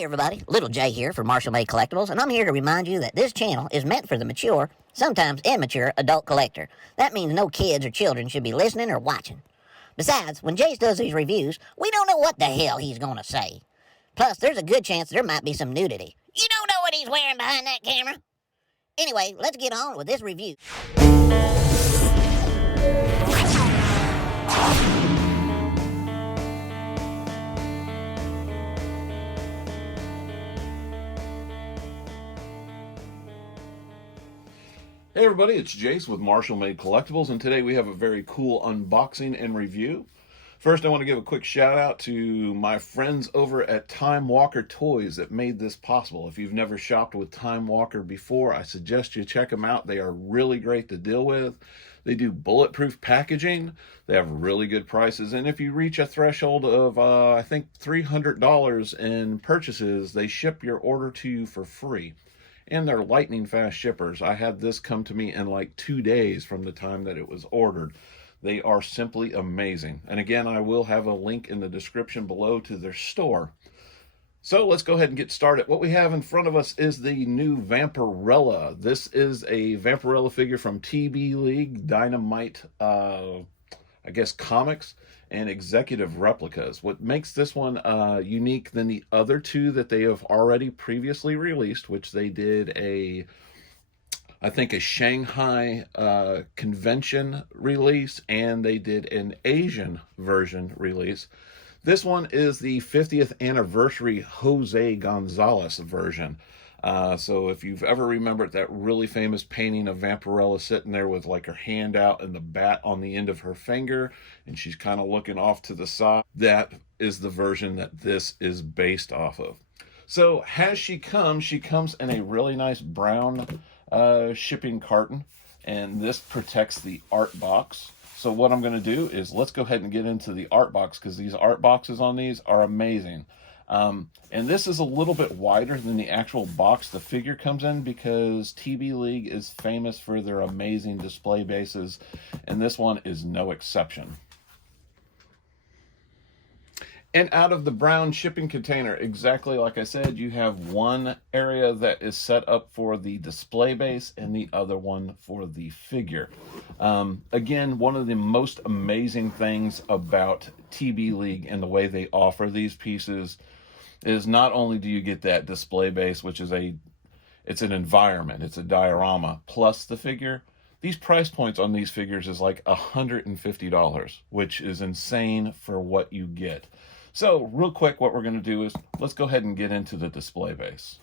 Hey everybody, Little J here for Marshall Made Collectibles, and I'm here to remind you that this channel is meant for the mature, sometimes immature, adult collector. That means no kids or children should be listening or watching. Besides, when Jase does these reviews, we don't know what the hell he's gonna say. Plus, there's a good chance there might be some nudity. You don't know what he's wearing behind that camera? Anyway, let's get on with this review. Hey everybody, it's Jase with Marshall Made Collectibles, and today we have a very cool unboxing and review. First, I want to give a quick shout out to my friends over at Time Walker Toys that made this possible. If you've never shopped with Time Walker before, I suggest you check them out. They are really great to deal with. They do bulletproof packaging. They have really good prices, and if you reach a threshold of, I think $300 in purchases, they ship your order to you for free. And they're lightning fast shippers. I had this come to me in like 2 days from the time that it was ordered. They are simply amazing. And again, I will have a link in the description below to their store. So let's go ahead and get started. What we have in front of us is the new Vampirella. This is a Vampirella figure from TBLeague Dynamite, I guess, comics and executive replicas. What makes this one unique than the other two that they have already previously released, which they did I think a Shanghai convention release, and they did an Asian version release. This one is the 50th anniversary Jose Gonzalez version. So if you've ever remembered that really famous painting of Vampirella sitting there with like her hand out and the bat on the end of her finger, and she's kind of looking off to the side, that is the version that this is based off of. So as she comes in a really nice brown shipping carton, and this protects the art box. So what I'm going to do is let's go ahead and get into the art box, because these art boxes on these are amazing. And this is a little bit wider than the actual box the figure comes in, because TBLeague is famous for their amazing display bases, and this one is no exception. And out of the brown shipping container, exactly like I said, you have one area that is set up for the display base and the other one for the figure. Again, one of the most amazing things about TBLeague and the way they offer these pieces is not only do you get that display base, which is it's an environment, it's a diorama, plus the figure. These price points on these figures is like $150, which is insane for what you get. So real quick, what we're going to do is let's go ahead and get into the display base.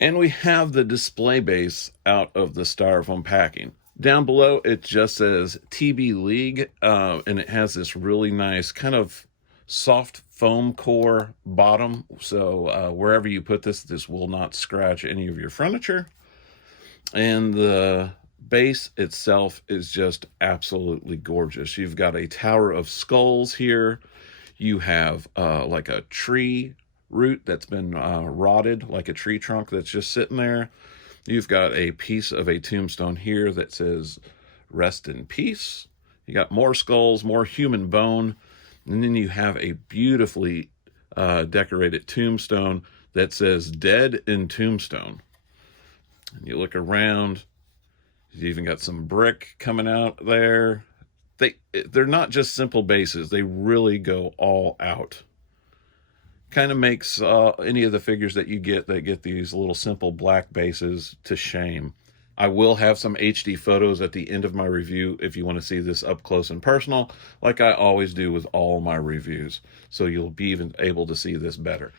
And we have the display base out of the styrofoam packing. Down below, it just says TBLeague, and it has this really nice kind of soft foam core bottom. So wherever you put this, this will not scratch any of your furniture. And the base itself is just absolutely gorgeous. You've got a tower of skulls here. You have like a tree root that's been rotted, like a tree trunk that's just sitting there. You've got a piece of a tombstone here that says rest in peace. You got more skulls, more human bone, and then you have a beautifully decorated tombstone that says dead in tombstone. And you look around, you even got some brick coming out there. They're not just simple bases, they really go all out. Kind of makes any of the figures that you get that get these little simple black bases to shame. I will have some HD photos at the end of my review if you want to see this up close and personal, like I always do with all my reviews, so you'll be even able to see this better.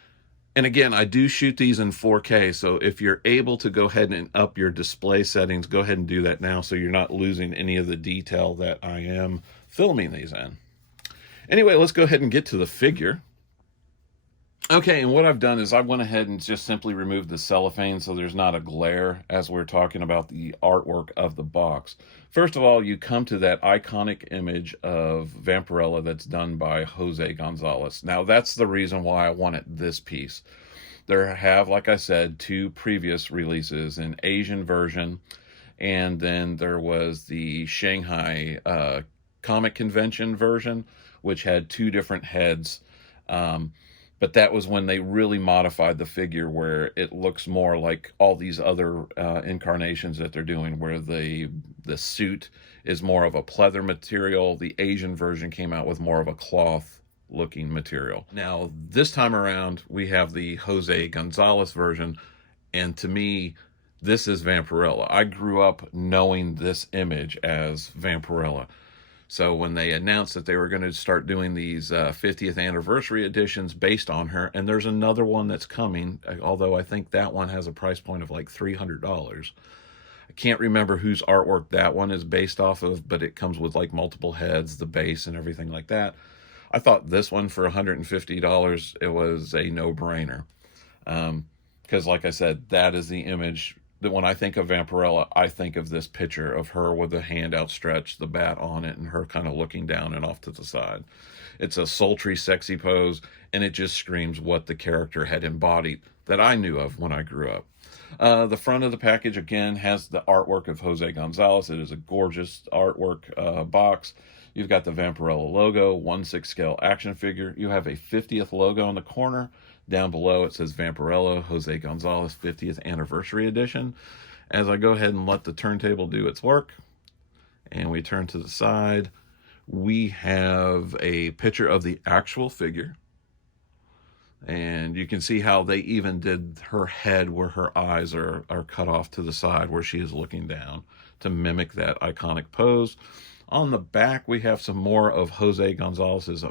And again, I do shoot these in 4K, so if you're able to go ahead and up your display settings, go ahead and do that now so you're not losing any of the detail that I am filming these in. Anyway, let's go ahead and get to the figure. Okay, and what I've done is I went ahead and just simply removed the cellophane so there's not a glare as we're talking about the artwork of the box. First of all, you come to that iconic image of Vampirella that's done by Jose Gonzalez. Now, that's the reason why I wanted this piece. There have, like I said, 2 previous releases, an Asian version, and then there was the Shanghai comic convention version, which had 2 different heads But that was when they really modified the figure, where it looks more like all these other incarnations that they're doing, where the suit is more of a pleather material. The Asian version came out with more of a cloth looking material. Now, this time around, we have the Jose Gonzalez version, and to me, this is Vampirella. I grew up knowing this image as Vampirella. So when they announced that they were going to start doing these 50th anniversary editions based on her, and there's another one that's coming, although I think that one has a price point of like $300. I can't remember whose artwork that one is based off of, but it comes with like multiple heads, the base, and everything like that. I thought this one for $150, it was a no-brainer. Because like I said, that is the image that when I think of Vampirella, I think of this picture of her with the hand outstretched, the bat on it, and her kind of looking down and off to the side. It's a sultry, sexy pose, and it just screams what the character had embodied that I knew of when I grew up. The front of the package, again, has the artwork of Jose Gonzalez. It is a gorgeous artwork box. You've got the Vampirella logo, 1/6 scale action figure. You have a 50th logo in the corner. Down below it says Vampirella Jose Gonzalez 50th Anniversary Edition. As I go ahead and let the turntable do its work, and we turn to the side, we have a picture of the actual figure. And you can see how they even did her head where her eyes are cut off to the side where she is looking down to mimic that iconic pose. On the back, we have some more of Jose Gonzalez's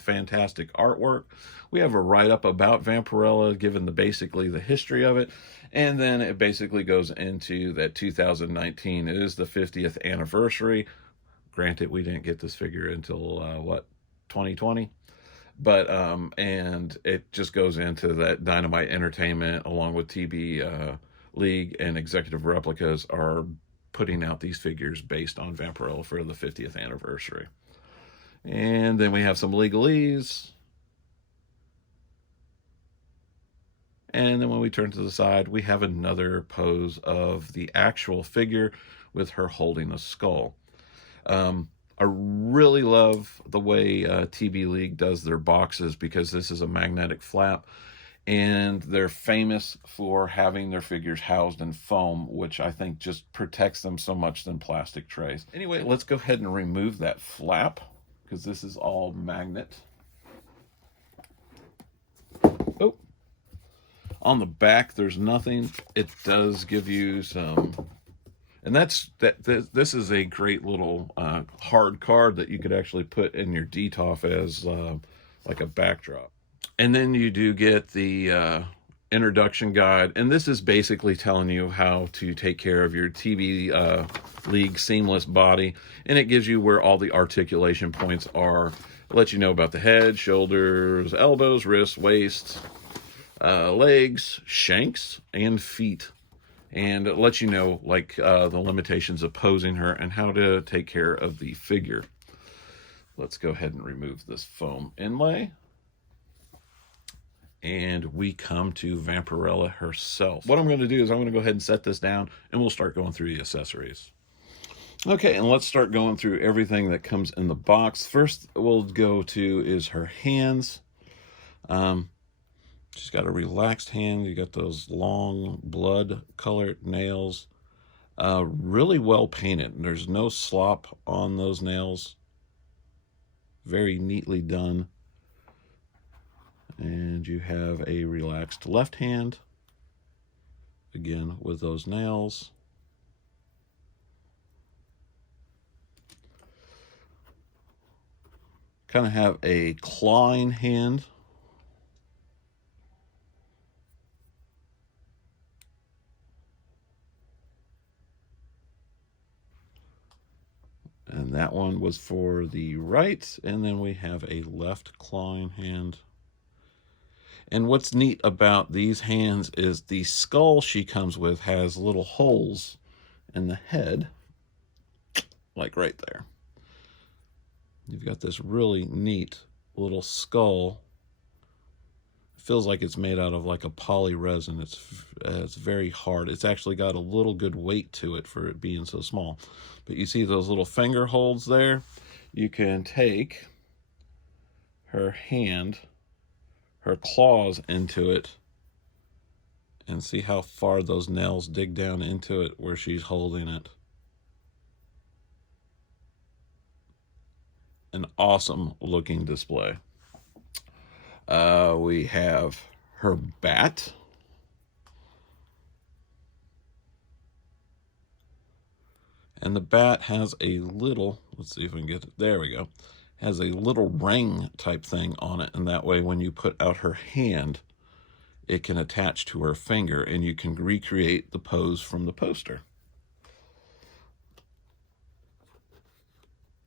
fantastic artwork. We have a write-up about Vampirella, given basically the history of it. And then it basically goes into that 2019. It is the 50th anniversary. Granted, we didn't get this figure until, 2020? But, and it just goes into that Dynamite Entertainment, along with TBLeague and Executive Replicas, are putting out these figures based on Vampirella for the 50th anniversary. And then we have some legalese. And then when we turn to the side, we have another pose of the actual figure with her holding a skull. I really love the way TBLeague does their boxes, because this is a magnetic flap. And they're famous for having their figures housed in foam, which I think just protects them so much than plastic trays. Anyway, let's go ahead and remove that flap, because this is all magnet. Oh, on the back, there's nothing. It does give you some, and this is a great little hard card that you could actually put in your DTOF as like a backdrop. And then you do get the introduction guide, and this is basically telling you how to take care of your TBLeague seamless body, and it gives you where all the articulation points are. It lets you know about the head, shoulders, elbows, wrists, waist, legs, shanks, and feet. And it lets you know, like, the limitations of posing her and how to take care of the figure. Let's go ahead and remove this foam inlay. And we come to Vampirella herself. What I'm going to do is I'm going to go ahead and set this down, and we'll start going through the accessories. Okay, and let's start going through everything that comes in the box. First we'll go to is her hands. She's got a relaxed hand. You got those long blood-colored nails. Really well painted. There's no slop on those nails. Very neatly done. And you have a relaxed left hand, again with those nails. Kind of have a clawing hand. And that one was for the right, and then we have a left clawing hand. And what's neat about these hands is the skull she comes with has little holes in the head, like right there. You've got this really neat little skull. It feels like it's made out of like a poly resin. It's very hard. It's actually got a little good weight to it for it being so small. But you see those little finger holds there? You can take her hand her claws into it and see how far those nails dig down into it where she's holding it. An awesome looking display. We have her bat. And the bat has a little, let's see if we can get it, there we go, has a little ring type thing on it, and that way when you put out her hand, it can attach to her finger and you can recreate the pose from the poster.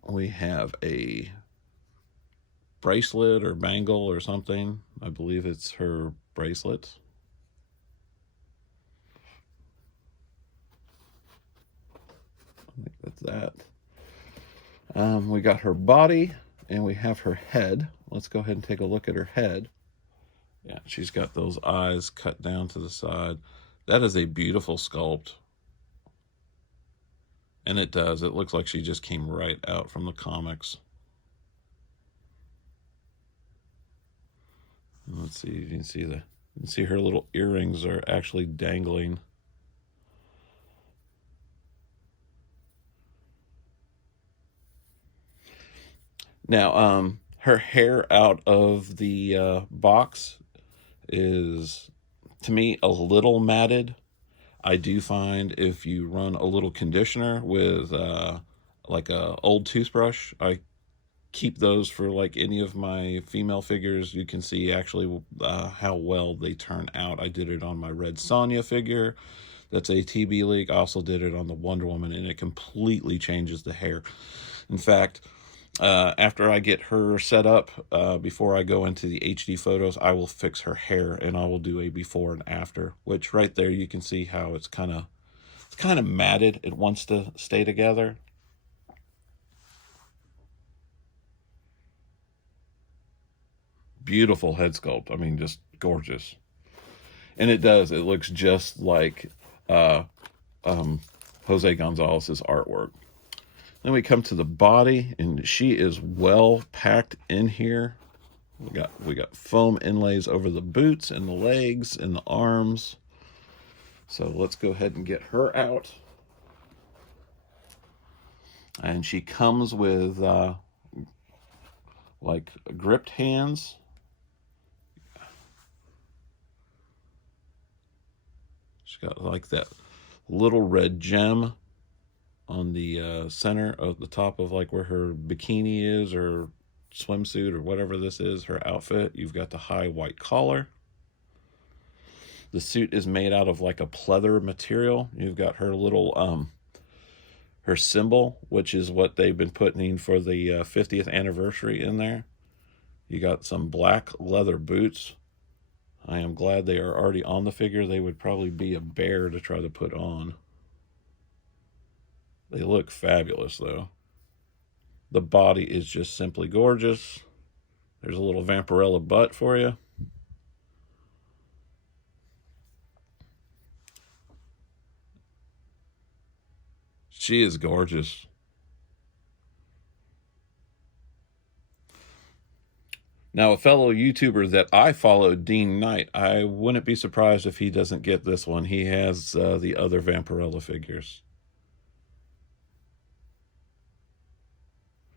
We have a bracelet or bangle or something. I believe it's her bracelet. I think that's that. We got her body and we have her head. Let's go ahead and take a look at her head. Yeah, she's got those eyes cut down to the side. That is a beautiful sculpt. And it does. It looks like she just came right out from the comics. Let's see, you can see her little earrings are actually dangling. Now, her hair out of the box is, to me, a little matted. I do find if you run a little conditioner with like a old toothbrush, I keep those for like any of my female figures. You can see actually how well they turn out. I did it on my Red Sonja figure. That's a TBLeague. I also did it on the Wonder Woman, and it completely changes the hair. In fact, after I get her set up, before I go into the HD photos, I will fix her hair and I will do a before and after, which right there you can see how it's kind of matted. It wants to stay together. Beautiful head sculpt. I mean, just gorgeous. And it does. It looks just like Jose Gonzalez's artwork. Then we come to the body, and she is well packed in here. We got foam inlays over the boots and the legs and the arms. So let's go ahead and get her out. And she comes with like gripped hands. She's got like that little red gem on the center of the top of like where her bikini is or swimsuit or whatever this is, her outfit. You've got the high white collar. The suit is made out of like a pleather material. You've got her little her symbol, which is what they've been putting in for the 50th anniversary in there. You got some black leather boots. I am glad they are already on the figure. They would probably be a bear to try to put on. They look fabulous, though. The body is just simply gorgeous. There's a little Vampirella butt for you. She is gorgeous. Now, a fellow YouTuber that I follow, Dean Knight, I wouldn't be surprised if he doesn't get this one. He has the other Vampirella figures.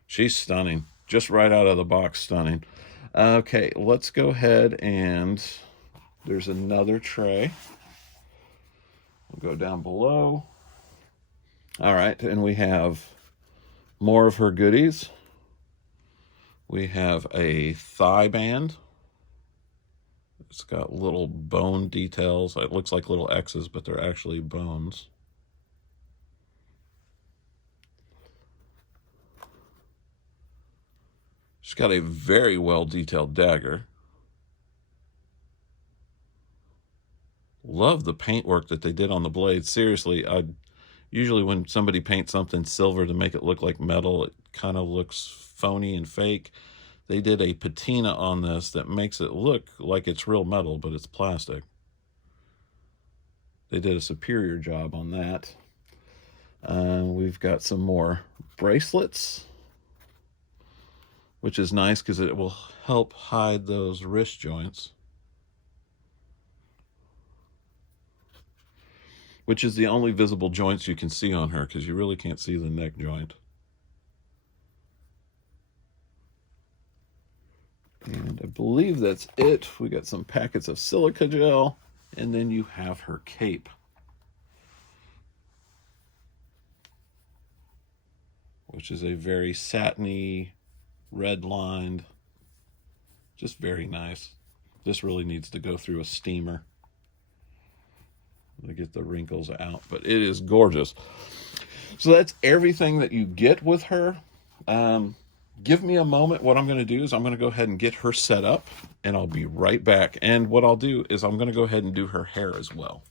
She's stunning. Just right out of the box, stunning. Okay, let's go ahead and there's another tray. We'll go down below. All right, and we have more of her goodies. We have a thigh band. It's got little bone details. It looks like little X's, but they're actually bones. She's got a very well detailed dagger. Love the paintwork that they did on the blade. Seriously, usually when somebody paints something silver to make it look like metal, it kind of looks phony and fake. They did a patina on this that makes it look like it's real metal, but it's plastic. They did a superior job on that. We've got some more bracelets. which is nice because it will help hide those wrist joints, which is the only visible joints you can see on her because you really can't see the neck joint. And I believe that's it. We got some packets of silica gel, and then you have her cape, which is a very satiny, red-lined, just very nice. This really needs to go through a steamer to get the wrinkles out, but it is gorgeous. So that's everything that you get with her. Give me a moment. What I'm going to do is I'm going to go ahead and get her set up, and I'll be right back. And what I'll do is I'm going to go ahead and do her hair as well.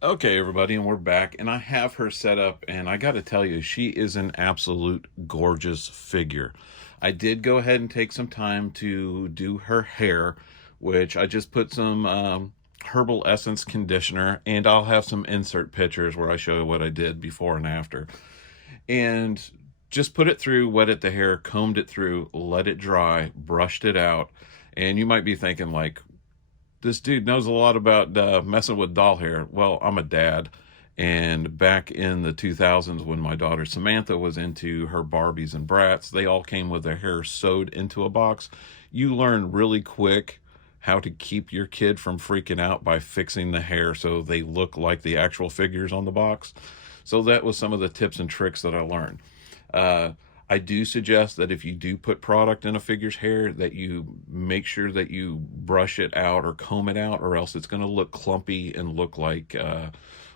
Okay, everybody, and we're back, and I have her set up, and I got to tell you, she is an absolute gorgeous figure. I did go ahead and take some time to do her hair, which I just put some Herbal Essence conditioner, and I'll have some insert pictures where I show you what I did before and after. And just put it through, wetted the hair, combed it through, let it dry, brushed it out. And you might be thinking, like, this dude knows a lot about messing with doll hair. Well, I'm a dad. And back in the 2000s, when my daughter Samantha was into her Barbies and Brats, they all came with their hair sewed into a box. You learn really quick how to keep your kid from freaking out by fixing the hair so they look like the actual figures on the box. So that was some of the tips and tricks that I learned. I do suggest that if you do put product in a figure's hair, that you make sure that you brush it out or comb it out, or else it's going to look clumpy and look like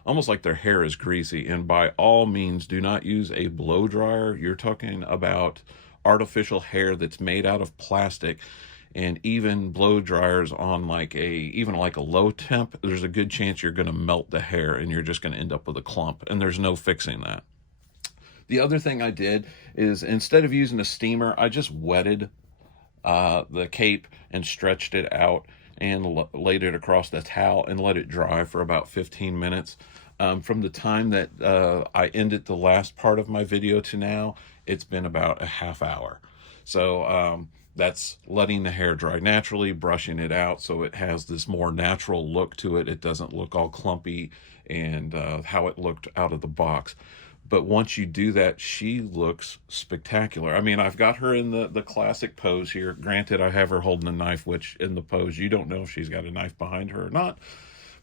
almost like their hair is greasy. And by all means, do not use a blow dryer. You're talking about artificial hair that's made out of plastic, and even blow dryers on even like a low temp, there's a good chance you're going to melt the hair and you're just going to end up with a clump, and there's no fixing that. The other thing I did is, instead of using a steamer, I just wetted the cape and stretched it out and laid it across the towel and let it dry for about 15 minutes. From the time that I ended the last part of my video to now, it's been about a half hour. So that's letting the hair dry naturally, brushing it out so it has this more natural look to it. It doesn't look all clumpy and how it looked out of the box. But once you do that, she looks spectacular. I mean, I've got her in the classic pose here. Granted, I have her holding a knife, which in the pose, you don't know if she's got a knife behind her or not.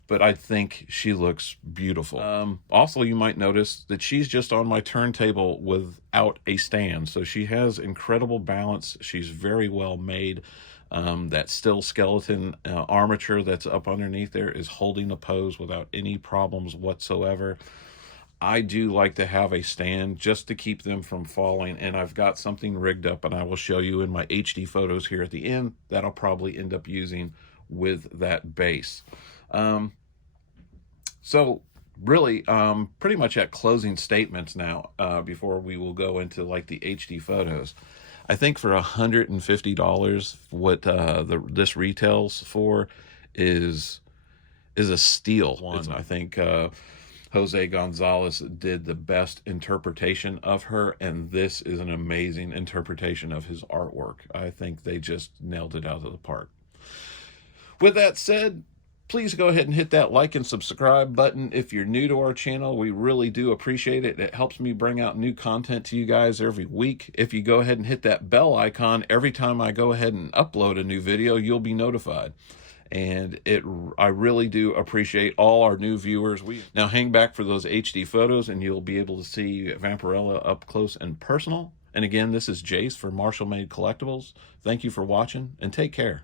But I think she looks beautiful. Also, you might notice that she's just on my turntable without a stand. So she has incredible balance. She's very well made. That still skeleton armature that's up underneath there is holding the pose without any problems whatsoever. I do like to have a stand just to keep them from falling, and I've got something rigged up, and I will show you in my HD photos here at the end that I'll probably end up using with that base. So really, pretty much at closing statements now, before we will go into like the HD photos. I think for $150, what this retails for is a steal. I think Jose Gonzalez did the best interpretation of her, and this is an amazing interpretation of his artwork. I think they just nailed it out of the park. With that said, please go ahead and hit that like and subscribe button if you're new to our channel. We really do appreciate it. It helps me bring out new content to you guys every week. If you go ahead and hit that bell icon, every time I go ahead and upload a new video, you'll be notified. And I really do appreciate all our new viewers. Now hang back for those HD photos, and you'll be able to see Vampirella up close and personal. And again, this is Jase for Marshall Made Collectibles. Thank you for watching, and take care.